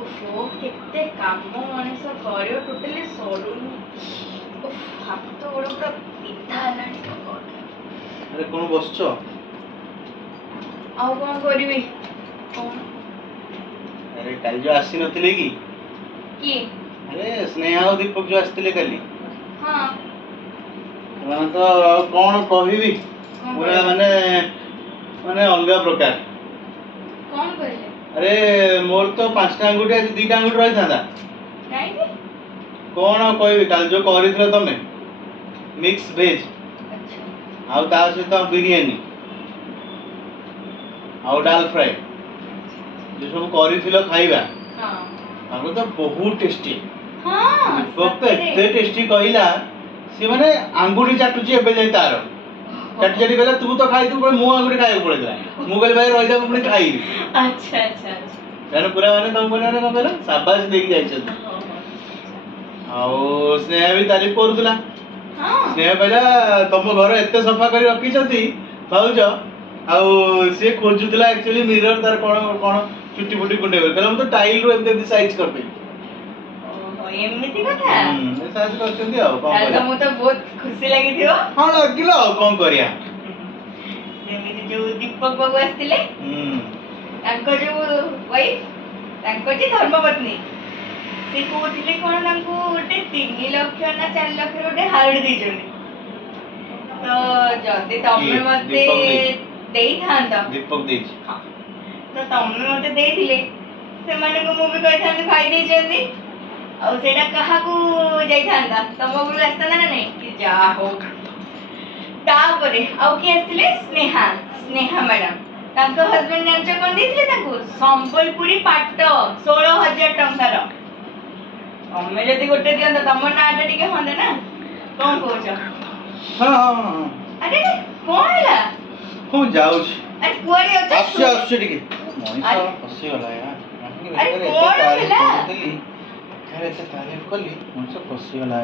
ओफो केते काम मनीष करियो टोटली सरुनी उफ हाथ तो गोड़ पूरा पिता हलानी अरे कौन बसछ आउ कौन करिवे कौन अरे कल जो आसी नथिले की अरे स्नेहा और दीपक जो आसते कल हाँ तो कौन कहबी पूरा माने माने अलग प्रकार कौन कहले अरे मोर तो 5टा अंगुठी आज 2टा अंगुठी रही था नहीं कौन कहबी कल जो करिथलो तमे मिक्स वेज अच्छा आउ ता सहित बिरयानी आउ दाल फ्राई जो सब करिथलो खाइबा हाँ हमरो तो बहुत टेस्टी हाँ दीपक तो एते टेस्टी कहिला से माने अंगुठी चाटुची एबे जाई तार चाटी चाटी कहला तू तो खाई तू कोई मु अंगुठी खाइ पड़ेला मु कहले भाई रहि जा मु खाई अच्छा अच्छा अच्छा जाने पूरा माने तुम बोले ना कहला शाबाश देख जाई छ आउ स्नेहा भी तारीफ करथुला हाँ स्नेहा कहला तुम घर एते सफा करी रखी छथि भाउज आउ से खोजुतला एक्चुअली मिरर तार कोन चुट्टी फुटी कुंडे कहला हम तो टाइल रो एते साइज कर दे एमती कथा साइज करछंदी आ कोन तार करिया तो मु तो बहुत खुशी लागि थियो हां लागिला कोन करिया सेमिति जो दीपक बाबू आस्तिले तांको जो वाइफ तांको जे धर्मपत्नी से कहते कौन तांको गोटे 3 लाख ना 4 लाख गोटे हार्ड दैछन्ती तो जदि तमे मते देई थांत दीपक देछ हां तो तमे मते देइथिले से माने को मु भी कहि थांती भाई दैछन्ती और सेटा कहा को जाई थांता तम गुरु रास्ता ना नहीं कि जा हो तापरे आउ के आस्तिले स्नेहा स्नेहा मैडम तांको हस्बैंड जानच कोन देथिले तांको संबलपुरी पाट 16000 टंकार तमे जदी गोटे दियंत तम नाटा टिके होंदे ना कोन कहछ हां हां अरे कोन हैला हो जाउछ अरे कुआरी होता आछे टिके मोइसा फसी गला यार अरे कोन हैला अरे एते तारीफ कली मोइसा फसी गला